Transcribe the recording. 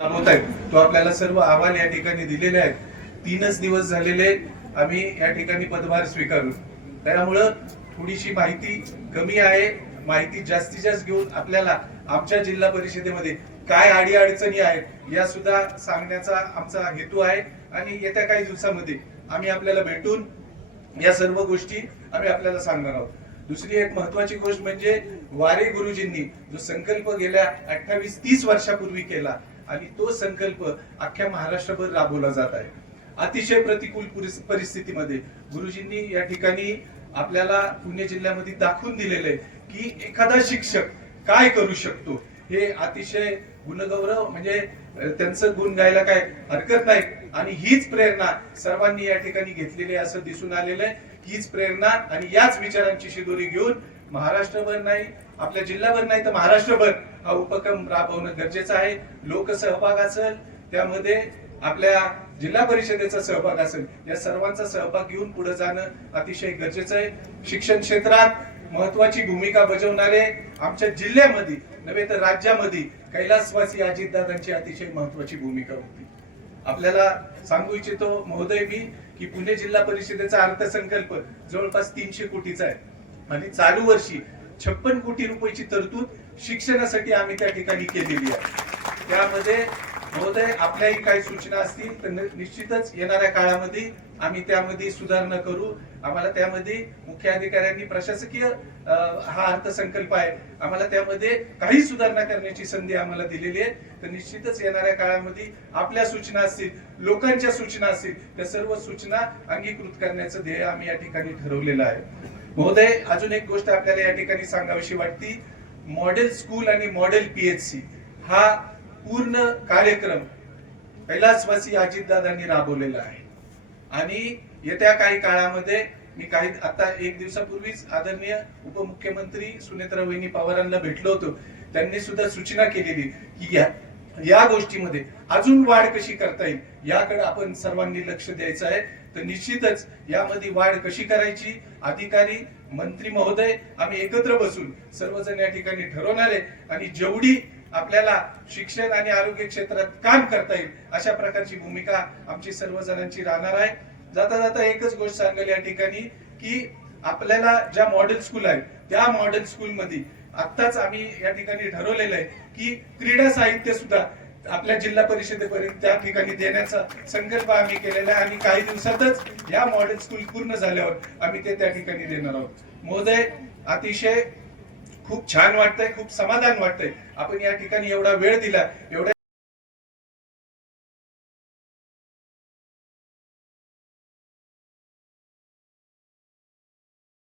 होत आहेत तो आपल्याला सर्व अहवाल या ठिकाणी दिलेले आहेत. 3च दिवस झालेले आम्ही या ठिकाणी पदभार स्वीकारून, त्यामुळं थोडीशी माहिती कमी आहे. माहिती जास्तीत जास्त घेऊन आपल्याला आमच्या जिल्हा परिषदेमध्ये काय अडीअडचणी आहेत या सुद्धा सांगण्याचा आमचा हेतू आहे. आणि येत्या काही दिवसामध्ये आम्ही आपल्याला भेटून या सर्व गोष्टी आम्ही आपल्याला सांगणार आहोत. दुसरी एक महत्वाची गोष्ट म्हणजे वारे गुरुजींनी जो संकल्प गेल्या 28-30 वर्षापूर्वी केला आणि तो संकल्प अख्ख्या महाराष्ट्रभर राबवला जात आहे. अतिशय प्रतिकूल परिस्थितीमध्ये गुरुजींनी या ठिकाणी आपल्याला पुणे जिल्ह्यामध्ये दाखवून दिलेलं आहे की एखादा शिक्षक काय करू शकतो. हे अतिशय गुणगौरव म्हणजे त्यांचं गुण गायला काय हरकत नाही. आणि हीच प्रेरणा सर्वांनी या ठिकाणी घेतलेली असं दिसून आलेलं आहे. हीच प्रेरणा आणि याच विचारांची शिदोरी घेऊन महाराष्ट्रभर नाही, आपल्या जिल्हाभर नाही तर महाराष्ट्रभर हा उपक्रम राबवणं गरजेचं आहे. लोकसहभाग असेल, त्यामध्ये आपल्या जिल्हा परिषदेचा सहभाग असेल, या सर्वांचा सहभाग घेऊन पुढे जाणं अतिशय गरजेचं आहे. शिक्षण क्षेत्रात महत्वाची भूमिका बजावणारे आमच्या जिल्ह्यामध्ये नव्हे तर राज्यामध्ये कैलासवासी अजितदादांची अतिशय महत्वाची भूमिका होती. आपल्याला सांगू इच्छितो महोदय मी की पुणे जिल्हा परिषदेचा अर्थसंकल्प जवळपास 300 कोटीचा आहे आणि चालू वर्षी 56 कोटी रुपयाची तरतूद शिक्षणासाठी आम्ही त्या ठिकाणी केलेली आहे. त्यामध्ये महोदय आपल्याही काही सूचना असतील तर निश्चितच येणाऱ्या काळामध्ये आम्ही त्यामध्ये सुधारणा करू. आम्हाला त्यामध्ये मुख्य अधिकाऱ्यांनी प्रशासकीय हा अर्थसंकल्प आहे, आम्हाला त्यामध्ये काही सुधारणा करण्याची संधी आम्हाला दिलेली आहे. तर निश्चितच येणाऱ्या काळामध्ये आपल्या सूचना असतील, लोकांच्या सूचना असतील, त्या सर्व सूचना अंगीकृत करण्याचं ध्येय आम्ही या ठिकाणी ठरवलेलं आहे. महोदय अजून एक गोष्ट आपल्याला या ठिकाणी सांगावीशी वाटती. मॉडेल स्कूल आणि मॉडेल पीएचसी हा पूर्ण कार्यक्रम कैलासवासी अजितदादांनी राबवलेला आहे. आणि येत्या काही काळामध्ये मी काही आता एक दिवसापूर्वीच आदरणीय उपमुख्यमंत्री सुनेत्रा वहिनी पवारांना भेटलो होतो. त्यांनी सुद्धा सूचना केलेली की या गोष्टीमध्ये अजून वाढ कशी करता येईल याकडे आपण सर्वांनी लक्ष द्यायचं आहे. तर निश्चितच यामध्ये वाढ कशी करायची अधिकारी मंत्री महोदय आम्ही एकत्र बसून सर्वजण या ठिकाणी ठरवणार आहे. आणि जेवढी आपल्याला शिक्षण आणि आरोग्य क्षेत्रात काम करता येईल अशा प्रकारची भूमिका आमची सर्वजणांची राहणार आहे. जाता जाता एकच गोष्ट सांगेल या ठिकाणी की आपल्याला ज्या मॉडेल स्कूल आहेत त्या मॉडेल स्कूल मध्ये आत्ताच आम्ही या ठिकाणी ठरवलेलं आहे की क्रीडा साहित्य सुद्धा आपल्या जिल्हा परिषदेपर्यंत त्या ठिकाणी देण्याचा संकल्प आम्ही केलेला आहे. आणि काही दिवसातच या मॉडेल स्कूल पूर्ण झाल्यावर आम्ही ते त्या ठिकाणी देणार आहोत. महोदय अतिशय खूप छान वाटतंय, खूप समाधान वाटतंय आपण या ठिकाणी एवढा वेळ दिला, एवढ्या